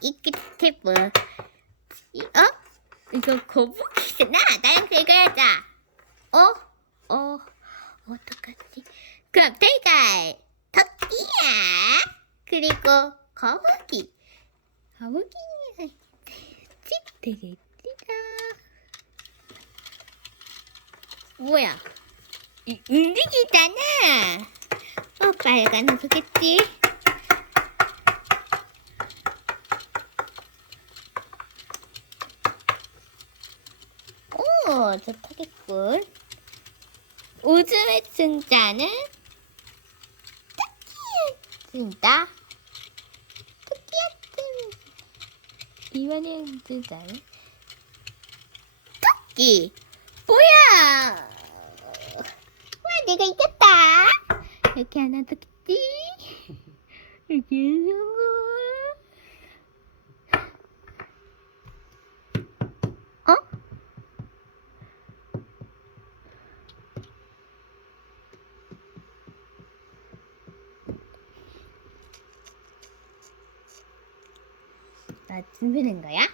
이 끝에 뭐? 이, 어? 이거 거북이잖아. 나랑 대결하자. 어? 어? 어떡하지? 그럼 대결. 토끼야. 그리고 거북이. 거북이야. 집 되겠지다. 뭐야? 이, 움직이잖아. 어, 빨간 옷이겠지? 오, 좋다겠군. 우즈의 승자는 토끼였습니다. 토끼였음. 이번의 승자는 토끼. 뭐야? 와, 내가 이겼다. 이렇게 하나 토끼. 이렇게 성공. 어? 나 준비된 거야?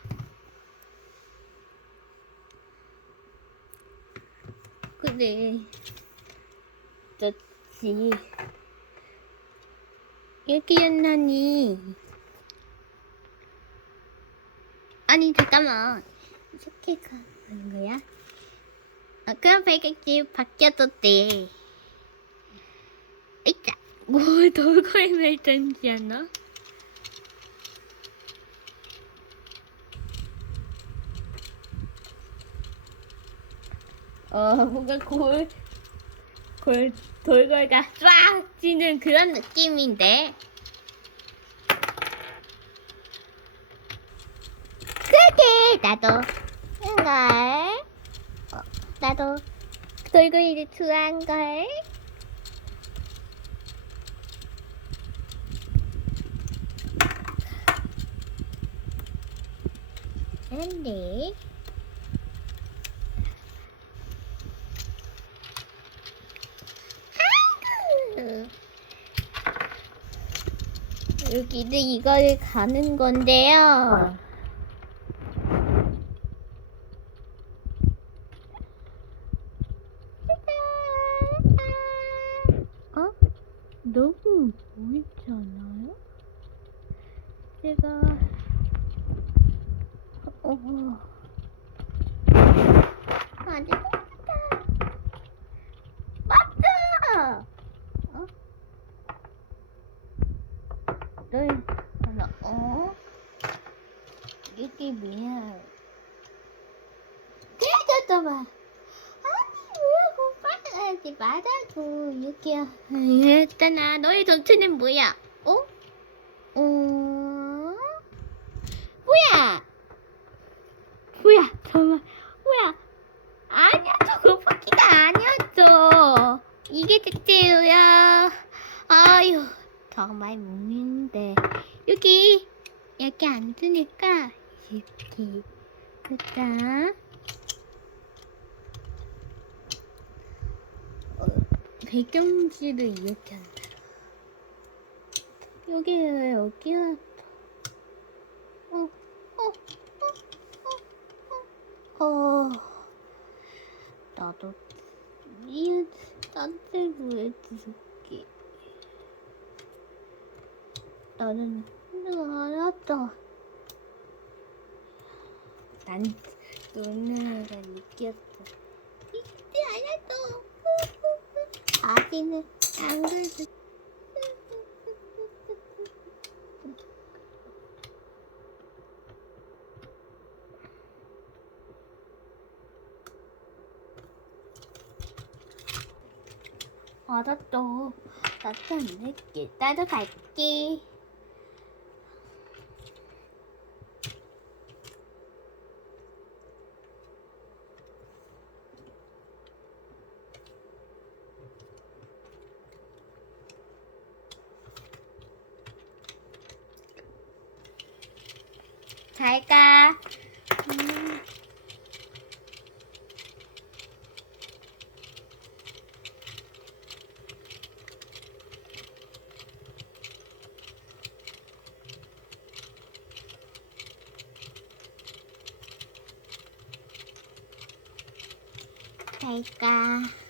그래. 좋지. 여기였나니? 아니, 잠깐만. 이렇게 가는 거야? 아, 그럼 백액지 바뀌어졌대. 이자, 뭐, 돌고래 말던지 않아? 어, 뭔가 골, 골, 돌골가 쫙 지는 그런 느낌인데. 그게 나도 한걸. 어, 나도 돌고기를 좋아한걸. 그런데. 아이고. 여기는 이걸 가는 건데요. 어? 너무 보이지 않아요? 제가 어, 안 돼. 맞다. 어? 널 하나 어? 이게 뭐야? 그래도 봐. 아니 왜 공부하지 말아줘 이렇게 했잖아. 너의 전체는 뭐야? 어? 어? 뭐야? 뭐야? 정말 뭐야? 아니야 저거 뽑기가 아니었죠. 이게 대체로야. 아유 정말 무민데 여기 여기 앉으니까 이렇게 그다 어, 배경지를 이렇게 한다. 여기 왜 여기 놨다. 어, 어, 어, 어, 어. 어. 나도 이 딴데 보여줄게. 나는 알았다. 난 누나가 이겼어. 이제 알았어. 아기는 안 그래도. 알았어. 나도 안 낼게. 나도 갈게. 嘎嘎嘎嘎